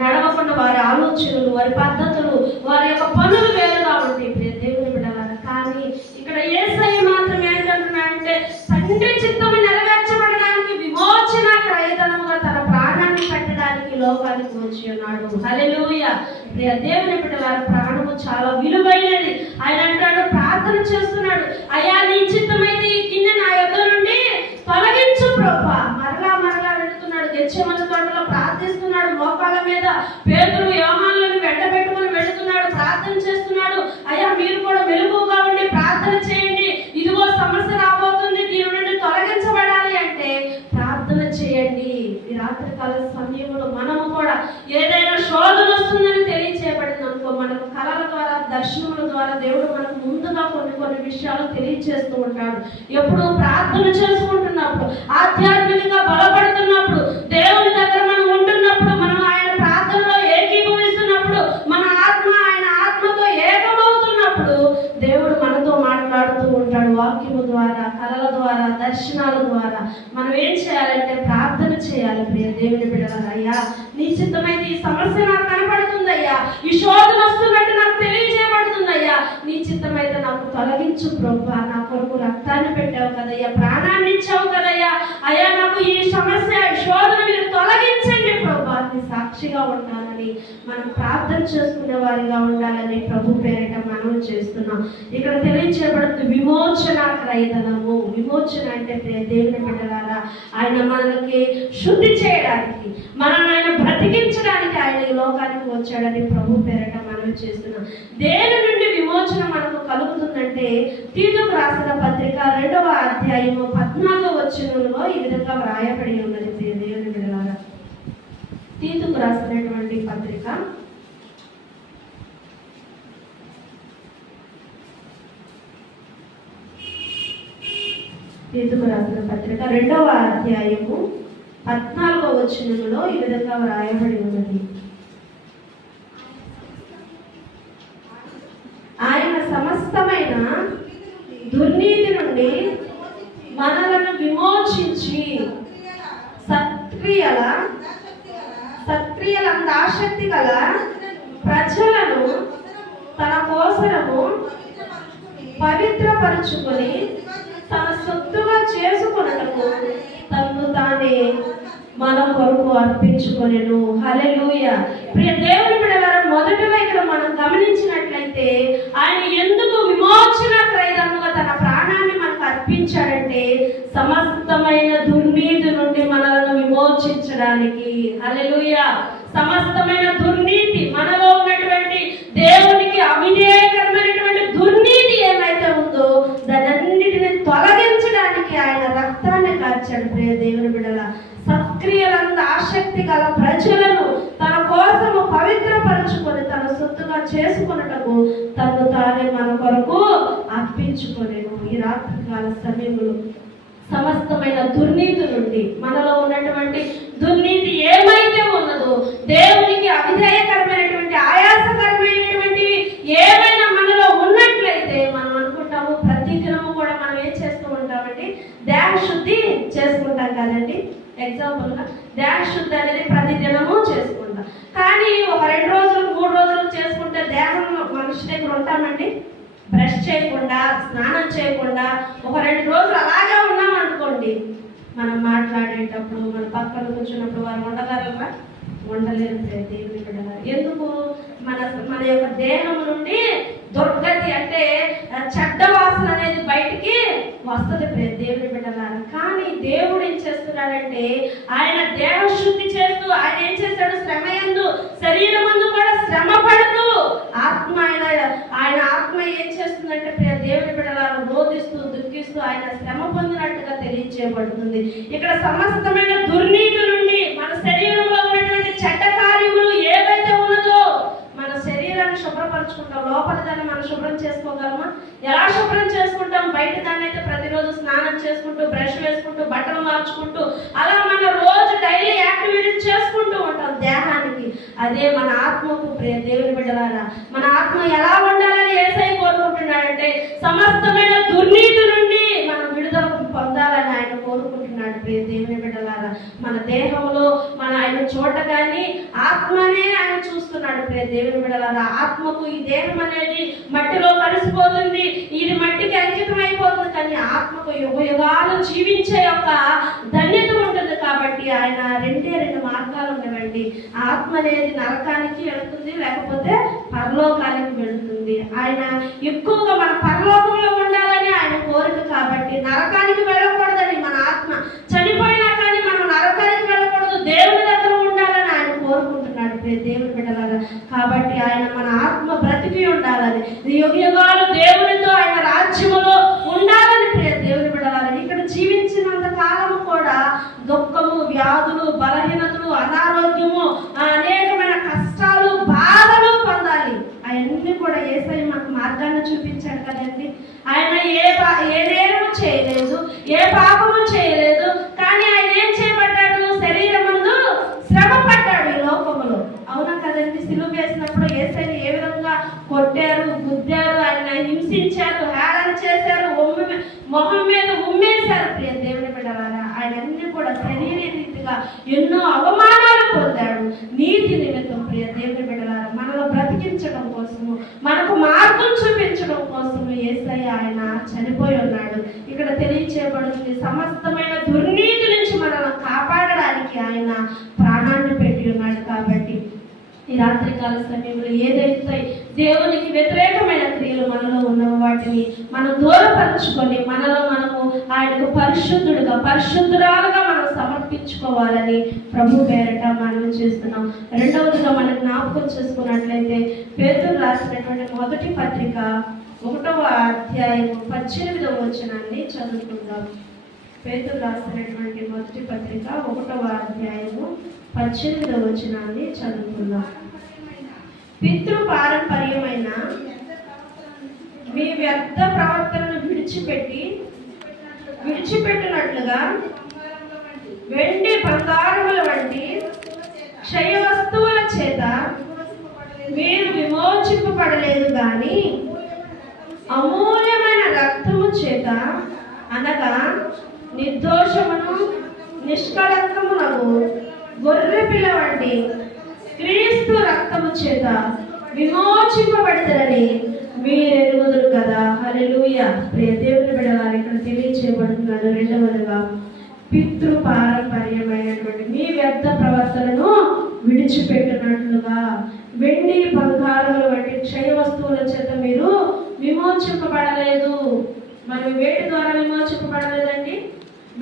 నడవకుండా వారి ఆలోచనలు, వారి పద్ధతులు, వారి యొక్క పనులు వేరుగా ఉంటాయి ప్రియ దేవుని బిడ్డలారా. కానీ ఇక్కడ యేసయ్య మాత్రం ఏంటంటున్నాడంటే తండ్రి చిత్తము నెరవేర్చబడడానికి విమోచన క్రయధనముగా తన ప్రాణాన్ని పెట్టడానికి లోకానికి వచ్చి ఉన్నాడు. హల్లెలూయా. ప్రియ దేవుని బిడ్డలారా, ప్రాణము చాలా విలువైనది. ఆయన అంటాడు, ప్రార్థన చేస్తున్నాడు, అయ్యా నీ చిత్తమైతే ఈ గిన్నె నా యొద్ద నుండి తొలగించు ప్రభువా. మరలా మరలా వెళుతున్నాడు, గెత్సేమనే తోటలో ప్రార్థిస్తున్నాడు, మోకాళ్ళ మీద పేతురు యోహానులను వెంటబెట్టుకుని వెళుతున్నాడు, ప్రార్థన చేస్తున్నాడు, అయ్యా మీరు కూడా మెలకువగా ఉండి ప్రార్థన చేయండి, ఇదిగో సమస్య రాబోతుంది, దీని నుండి తొలగించబడాలి అంటే ప్రార్థన చేయండి. ఈ రాత్రికాల సమయంలో మనము కూడా ఏదైనా శోధన వస్తుందని తెలియచేయబడింది అనుకో, మనకు కళల ద్వారా, దర్శనముల ద్వారా దేవుడు మనకు ముందుగా కొన్ని విషయాలు తెలియచేస్తూ ఉంటాడు. ఎప్పుడు ప్రార్థన చేసుకుంటున్నప్పుడు, ఆధ్యాత్మికంగా బలపడుతున్నప్పుడు, దేవుని దగ్గర మనం ఉంటున్నప్పుడు, మనం ఆయన ప్రార్థనలో ఏకీభవిస్తున్నప్పుడు, మన ఆత్మ ఆయన ఆత్మతో ఏకమవుతున్నప్పుడు దేవుడు మనతో మాట్లాడుతూ ఉంటాడు. వాక్యము ద్వారా, కళల ద్వారా, దర్శనాల ద్వారా మనం ఏం చేయాలంటే ప్రార్థన చేయాలి. ప్రియ దేవుని బిడ్డలారా, అయ్యా నీ చిత్తమైతే ఈ సమస్య నాకు కనపడుతుందయ్యా, ఈ శోధన వస్తున్నట్టు నాకు తెలియజేయబడుతుందయ్యా, నీ చిత్తమైతే నాకు తొలగించు ప్రభువా, నా కొరకు రక్తాన్ని పెట్టావు కదయ్యా, ప్రాణాన్ని ఇచ్చావు కదయ్యా, అయ్యా నాకు ఈ సమస్య, శోధన మీరు తొలగించండి ప్రభువా, నీ సాక్షిగా ఉండాలని మనం ప్రార్థన చేసుకునే వారిగా ఉండాలని ప్రభు పేరిట మనం చేస్తున్నాం. ఇక్కడ తెలియచేయబడుతుంది విమోచన క్రయధనము. విమోచన అంటే దేవుని బిడ్డలారా, ఆయన మనకి శుద్ధి చేయడానికి, మనల్ని ఆయన బ్రతికించడానికి ఆయన ఈ లోకానికి వచ్చాడని ప్రభు పేరిట మనం చేస్తున్నాం. దేని నుండి విమోచన మనకు కలుగుతుందంటే తీతుకు రాసిన పత్రిక 2వ అధ్యాయము 14వ వచనంలో ఈ విధంగా వ్రాయబడి ఉన్నది. ప్రియ దేవుని బిడ్డలారా, తీతుకు రాసినటువంటి పత్రిక తీతుకు రాసిన పత్రిక 2వ అధ్యాయము 14వ వచనంలో ఈ విధంగా వ్రాయబడి ఉన్నది. ఆయన సమస్తమైన దుర్నీతి నుండి మనలను విమోచించి సత్క్రియలంత ఆసక్తి గల ప్రజలను తన కోసరము పవిత్రపరుచుకొని తన సొత్తుగా చేసుకొనుటకు తనను తానే మన కొరకు అర్పించుకొనెను. హల్లెలూయా. ప్రియ దేవుని బిడ్డలారా, మొదటిగా ఇక్కడ మనం గమనించినట్లయితే ఆయన ఎందుకు విమోచన క్రయధనముగా తన ప్రాణాన్ని మనకు అర్పించాడంటే సమస్తమైన దుర్నీతి నుండి మనలను విమోచించడానికి. హల్లెలూయా. సమస్తమైన దుర్నీతి, మనలో ఉన్నటువంటి దేవునికి అవిధేయకరమైనటువంటి దుర్నీతి ఏమైతే ఉందో దానన్నిటిని తొలగించడానికి ఆయన రక్తాన్ని కార్చాడు. ప్రియ దేవుని బిడ్డల, సత్క్రియలంత ఆసక్తి గల ప్రజలను తన కోసము పవిత్రపరచుకొని తన సొత్తుగా చేసుకొనుటకు తను తానే మన కొరకు అర్పించుకొనెను. ఈ రాత్రికాల సమయంలో సమస్తమైన దుర్నీతి నుండి, మనలో ఉన్నటువంటి దుర్నీతి ఏమైతే ఉన్నదో, దేవునికి అవిధేయకరమైనటువంటి, ఆయాసకరమైనటువంటి ఏమైనా మనలో ఉన్నట్లయితే మనం అనుకుంటాము ప్రతిదినము కూడా మనం ఏం చేస్తూ ఉంటామండి, దేహ శుద్ధి చేసుకుంటాం కదండి. ఎగ్జాంపుల్గా దేహ శుద్ధి అనేది ప్రతిదినము చేసుకుంటాం. కానీ ఒక 2 రోజులు 3 రోజులు చేసుకుంటే దేహం మనిషి దగ్గర ఉంటామండి. బ్రష్ చేయకుండా, స్నానం చేయకుండా ఒక 2 రోజులు అలాగే ఉన్నాం అనుకోండి, మనం మాట్లాడేటప్పుడు, మన పక్కన కూర్చున్నప్పుడు వారు ఉండగలరా? ఉండలేరు. దేవుని బిడ్డలారా, ఎందుకు? మన యొక్క దేహం నుండి దుర్గతి అంటే చెడ్డ వాసన అనేది బయటికి వస్తుంది. దేవుని బిడ్డలారా, కానీ దేవుడు ఏం చేస్తున్నాడంటే ఆయన దేహ శుద్ధి చేస్తూ, ఆయన ఏం చేస్తాడు, శ్రమయందు, శరీరమందు కూడా శ్రమ పడుతూ ఆత్మ, ఆయన ఆత్మ ఏం చేస్తుందంటే దేవుని బిడ్డలారా రోధిస్తూ, దుఃఖిస్తూ ఆయన శ్రమ పొందినట్టుగా తెలియజేయబడుతుంది. ఇక్కడ సమస్తమైన దుర్నీతి నుండి, మన శరీరంలో ఉన్నటువంటి చెడ్డ కార్యములు ఏవైతే ఉన్నదో, మన శరీరాన్ని శుభ్రపరచుకుంటాం. లోపల దాన్ని మనం శుభ్రం చేసుకోగలమా? ఎలా శుభ్రం చేసుకుంటాం? బయట దాన్ని అయితే ప్రతిరోజు స్నానం చేసుకుంటూ, బ్రష్ వేసుకుంటూ, బట్టలు మార్చుకుంటూ, అలా మన రోజు డైలీ యాక్టివిటీస్ చేసుకుంటూ ఉంటాం దేహానికి. అదే మన ఆత్మకు. ప్రియ దేవుని బిడ్డలారా, మన ఆత్మ ఎలా ఉండాలని యేసయ్య కోరుకుంటున్నాడంటే సమస్తమైన దుర్నీతి నుండి మనం విడుదల పొందాలని ఆయన కోరుకుంటున్నాడు. ప్రియ దేవుని బిడ్డలారా, మన దేహంలో మన ఆయన చూడగానే ఆత్మనే ఆయన చూస్తున్నాడు. ప్రియ దేవుని బిడ్డలారా, ఆత్మకు ఈ దేహం అనేది మట్టిలో కలిసిపోతుంది, ఇది మట్టికి అంకితం అయిపోతుంది. కానీ ఆత్మకు యుగ యుగాలు జీవించే యొక్క ధన్యత ఉంటుంది. కాబట్టి ఆయన రెండు మార్గాలు ఉన్నవండి. ఆత్మ అనేది నరకానికి వెళుతుంది, లేకపోతే పరలోకానికి వెళుతుంది. ఆయన ఎక్కువగా మన పరలోకంలో ఉండాలని ఆయన కోరిక. కాబట్టి నరకానికి వెళ్ళకూడదని, మన ఆత్మ చనిపోయినా కానీ మనం నరకానికి వెళ్ళకూడదు, దేవుని దగ్గర ఉండాలని ఆయన కోరుకుంటున్నాడు. దేవుని బిడ్డలారా, కాబట్టి ఆయన మన ఆత్మ బ్రతికి ఉండాలని, యుగయుగాలు దేవునితో ఆయన రాజ్యములో ఉండాలని ప్రియ దేవుని బిడ్డలారా, ఇక్కడ జీవించినంత కాలము కూడా దుఃఖము, వ్యాధులు, బలహీనతలు, అనారోగ్యము, అనేకమైన కష్టాలు, బాధలు పొందాలి. అవన్నీ కూడా యేసయ్య మనకు మార్గాన్ని చూపించాడు కదండి. ఆయన ఏ నేరము చేయలేదు, ఏ పాపము చేయలేదు. కానీ ఆయన ఏం చేయబడ్డాడు? శరీరమందు శ్రమ పడ్డాడు ఈ లోకములో. అవునా కదండి? సిలువ వేసినప్పుడు యేసయ్యని ఏ విధంగా కొట్టారు, గుద్దారు, ఆయన హింసించారు, హేళన చేశారు, మొహం మీద ఉమ్మేశారు. ప్రియ దేవుని బిడ్డలారా, ఆయన అన్ని కూడా శరీర రీతిగా ఎన్నో అవమానాలు పొందాడు నీతి నిమిత్తం. ప్రియ దేవుని బిడ్డలారా, మనలో బ్రతికించడం కోసము, మనకు మార్గం చూపించడం కోసము యేసయ్య ఆయన చనిపోయి ఉన్నాడు. ఇక్కడ తెలియచేయబడుతుంది, సమస్తమైన దుర్నీతి నుంచి మనల్ని కాపాడడానికి ఆయన ప్రాణాన్ని పెట్టి ఉన్నాడు. కాబట్టి ఈ రాత్రికాల సమయంలో ఏదైతే దేవునికి వ్యతిరేకమైన క్రియలు మనలో ఉన్న వాటిని మనం దూరపరచుకొని మనలో మనము ఆయనకు పరిశుద్ధురాలుగా మనం సమర్పించుకోవాలని ప్రభు పేరట మనం చేస్తున్నాం. రెండవదిగా మనం జ్ఞాపకం చేసుకున్నట్లయితే పేతురు రాసినటువంటి మొదటి పత్రిక 1వ అధ్యాయం 18వ వచనాన్ని చదువుకుందాం. పేతురు రాసినటువంటి మొదటి పత్రిక 1వ అధ్యాయము 18వ వచనాన్ని చదువుకుందాం. పితృపారంపర్యమైన మీ వ్యర్థ ప్రవర్తనను విడిచిపెట్టినట్లుగా వెండి బంగారముల వంటి క్షయ వస్తువుల చేత మీరు విమోచింపబడలేదు కానీ అమూల్యమైన రక్తము చేత, అనగా నిర్దోషమును నిష్కళంకమునకు గొర్రె పిల్ల వంటి క్రీస్తు రక్తము చేత విమోచింపబడతారని మీరు ఎరుగుదురు కదా. హల్లెలూయా. ప్రియ దేవుని బిడ్డలారా, ఇక్కడ తెలియచేయబడుతున్నాడు. రెండవదిగా, పితృపారంపర్యమైనటువంటి మీ వ్యర్థ ప్రవర్తనను విడిచిపెట్టినట్లుగా వెండి బంగారముల వంటి క్షయ వస్తువుల చేత మీరు విమోచింపబడలేదు. మరి వేటి ద్వారా విమోచింపబడలేదండి?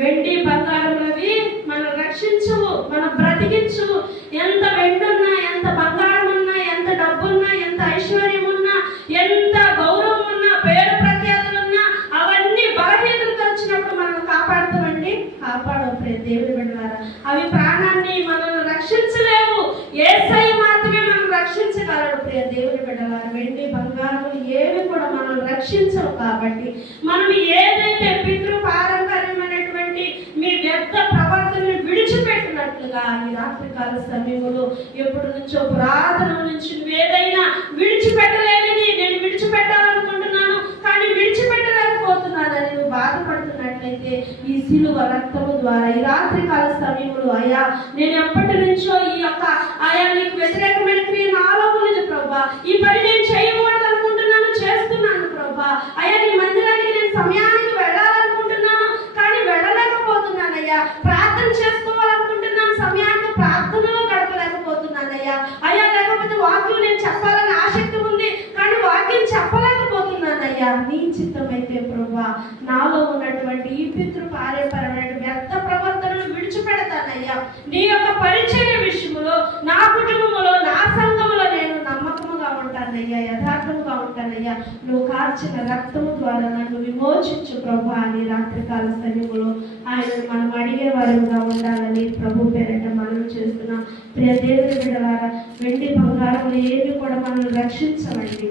వెండి బంగారములవి మనం రక్షించవు, మనం బ్రతికించవు. ఎంత వెండి ఉన్నా, ఎంత బంగారం ఉన్నా, ఎంత డబ్బున్నా, ఎంత ఐశ్వర్యం ఉన్నా, ఎంత గౌరవం ఉన్నా, పేరు ప్రఖ్యాతులున్నా, అవన్నీ బలహీనతలు వచ్చినప్పుడు మనం కాపాడుతామండి? కాపాడవు. ప్రియ దేవుని బిడ్డలారా, అవి ప్రాణాన్ని మనల్ని రక్షించలేవు. యేసయ్య మాత్రమే మనం రక్షించగలడు. ప్రియ దేవుని బిడ్డలారా, వెండి బంగారం ఏవి కూడా మనం రక్షించవు. కాబట్టి మనం ఏదైతే పితృపారంపర్యమైనటువంటి మీ వ్యర్థ ప్రవర్తనను విడిచిపెట్టినట్లుగా ఈ రాత్రికాల సమయంలో ఎప్పటి నుంచో పురాతన నుంచి నువ్వేదైనా విడిచిపెట్టలేదని, నేను విడిచిపెట్టాలనుకుంటున్నాను కానీ విడిచిపెట్టలేకపోతున్నానని నువ్వు బాధపడుతున్నట్లయితే ఈ సిలువ రక్తము ద్వారా ఈ రాత్రికాల సమయంలో, అయ్యా నేను ఎప్పటి నుంచో ఈ యొక్క ఆయా నీకు వ్యతిరేకమైన క్రియ నాలో ఉన్నది ప్రభా, ఈ పని నేను చేయకూడదు అనుకుంటున్నాను, చేస్తున్నాను ప్రభా. అయ్యా నీ మందిరానికి నేను సమయానికి వెళ్ళాలనుకుంటున్నాను కానీ వెళ్ళలేకపోతున్నానయ్యా. ప్రార్థన చేసుకోవాలనుకుంటున్నాను, సమయానికి ప్రార్థనలో గడపలేకపోతున్నానయ్యా. అయ్యా లేకపోతే వాక్యం నేను చెప్పాలని ఆసక్తి ఉంది కానీ వాక్యం చెప్పలేకపోతున్నానయ్యా. నీ చిత్తమైతే ప్రభా నాలో ఉన్నటువంటి ఈ పితృపారంపర్యమైన వ్యర్థ ప్రవర్తనను విడిచిపెడతానయ్యా. నీ యొక్క పరిచర్య విషయంలో, నా కుటుంబంలో, నా సంఘంలో నేను నమ్మకముగా ఉంటానయ్యా, యథార్థముగా ఉంటానయ్యా. నువ్వు కార్చిన రక్తము ద్వారా నన్ను విమోచించు ప్రభా అని రాత్రికాల సమయంలో ఆయన మనం అడిగే వారిగా ఉండాలని ప్రభు పేరిట మనం చేస్తున్నాం. ప్రియ దేవుని బిడ్డలారా, వెండి బంగారములు ఏవి కూడా మనల్ని రక్షించవండి.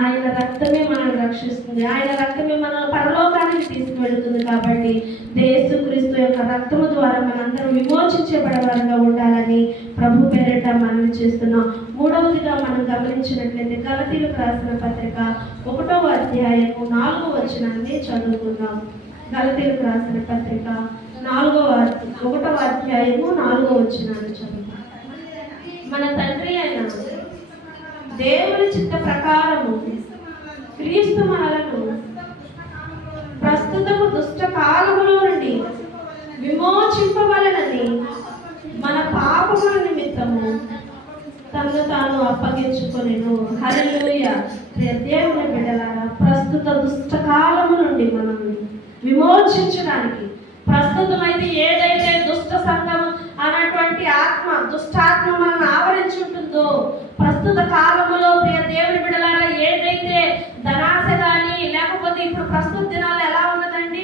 ఆయన రక్తమే మనల్ని రక్షిస్తుంది, ఆయన రక్తమే మనల్ని పరలోకానికి తీసుకువెళుతుంది. కాబట్టి యేసుక్రీస్తు యొక్క రక్తము ద్వారా మనందరం విమోచించబడేవారుగా ఉండాలని ప్రభు పేరిట మనం చేస్తున్నాం. మూడవదిగా మనం గమనించినట్లయితే గలతీయులకు రాసిన పత్రిక 1వ అధ్యాయము 4వ వచనాన్ని చదువుకుందాం. గలతీయులకు రాసిన పత్రిక 1వ అధ్యాయము 4వ వచనాన్ని చదువుతాం. మన తండ్రి అయిన దేవుని చిత్త ప్రకారము క్రీస్తు మనలను ప్రస్తుతము దుష్ట కాలములో నుండి విమోచింపవలెనని మన పాపముల నిమిత్తము తనను తాను అప్పగించుకొనెను. హల్లెలూయా. దేవుని బిడ్డలారా, ప్రస్తుత దుష్ట కాలము నుండి మనం విమోచించడానికి ప్రస్తుతమైతే ఏదైతే దుష్ట సంఘం అన్నటువంటి దుష్టాత్మ మనల్ని ఆవరించి ఉంటుందో, ప్రస్తుత కాలంలో ప్రియ దేవుని బిడ్డలారా, ఏదైతే ధనాశ కానీ లేకపోతే ఇప్పుడు ప్రస్తుత దినాలు ఎలా ఉన్నదండి,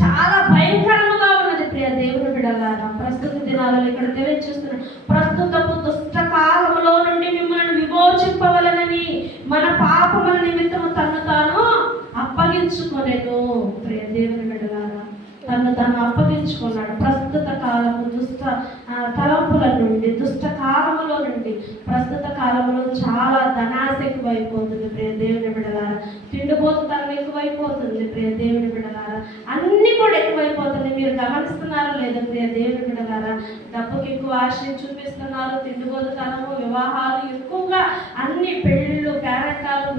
చాలా భయంకరముగా ఉన్నది ప్రియ దేవుని బిడ్డలారా. ప్రస్తుత దినాలలో ఇక్కడ తెలియజేస్తున్న ప్రస్తుతపు దుష్ట కాలంలో నుండి మిమ్మల్ని విమోచింపవలనని మన పాపముల నిమిత్తము తను తాను అప్పగించుకొనెను. ప్రియ దేవుని బిడ్డలారా, తను తాను అప్పగించుకున్నాడు. ప్రస్తుత కాలము దుష్ట తలంపుల నుండి, దుష్ట కాలములో నుండి, ప్రస్తుత కాలంలో చాలా ధనాశ ఎక్కువైపోతుంది ప్రియ దేవుని బిడ్డలారా. తిండిపోతుతనం ఎక్కువైపోతుంది ప్రియ దేవుని బిడ్డలారా. అన్ని కూడా ఎక్కువైపోతుంది. మీరు గమనిస్తున్నారో లేదో ప్రియ దేవుని బిడ్డలారా? డబ్బుకి ఎక్కువ ఆశ చూపిస్తున్నారు. తిండిపోతుతనము, వివాహాలు ఎక్కువగా, అన్ని పెళ్ళిళ్ళు, పేరెంటాలు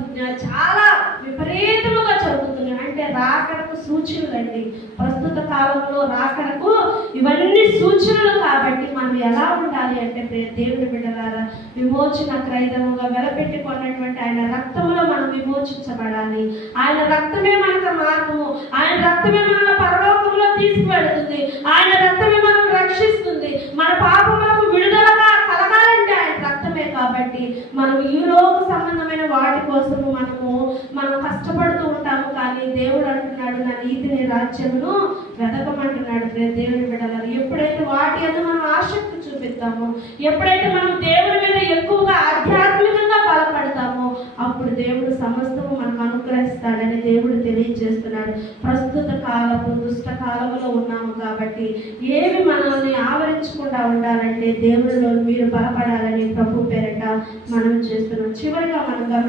చాలా విపరీతముగా జరుగుతున్నాయి. అంటే రాకడకు సూచనలండి. ప్రస్తుత కాలంలో రాకడకు ఇవన్నీ సూచనలు. కాబట్టి మనం ఎలా ఉండాలి అంటే ప్రియ దేవుని బిడ్డలారా, విమోచన క్రైదముగా వెలపెట్టుకున్నటువంటి ఆయన రక్తములో మనం విమోచించబడాలి. ఆయన రక్తమే మనకు మార్గము. ఆయన రక్తమే మనల్ని పరలోకంలో తీసుకువెళుతుంది. ఆయన రక్తమే మనం రక్షిస్తుంది. మన పాపములకు విడుదలగా కలగాలంటే ఆయన రక్తమే. కాబట్టి మనం ఈ లోక సంబంధమైన వాటి కోసము మనం కష్టపడుతూ ఉంటాము. కానీ దేవుడు అంటున్నాడు, నా నీతిని రాజ్యమును వెతకమంటున్నాడు. దేవుని బిడ్డలారా, ఎప్పుడైతే వాటి అని మనం ఆసక్తి చూపిస్తామో, ఎప్పుడైతే మనం దేవుని మీద ఎక్కువగా ఆధ్యాత్మికంగా బలపడతామో, అప్పుడు దేవుడు సమస్తము మనకు అనుగ్రహిస్తాడని దేవుడు తెలియజేస్తున్నాడు. ప్రస్తుత కాలపు దుష్ట కాలంలో ఉన్నాము కాబట్టి ఏవి మనల్ని ఆవరించకుండా ఉండాలంటే దేవుడిలో మీరు బలపడాలని ప్రభు పేరట మనం చేస్తున్నాం. చివరిగా మనం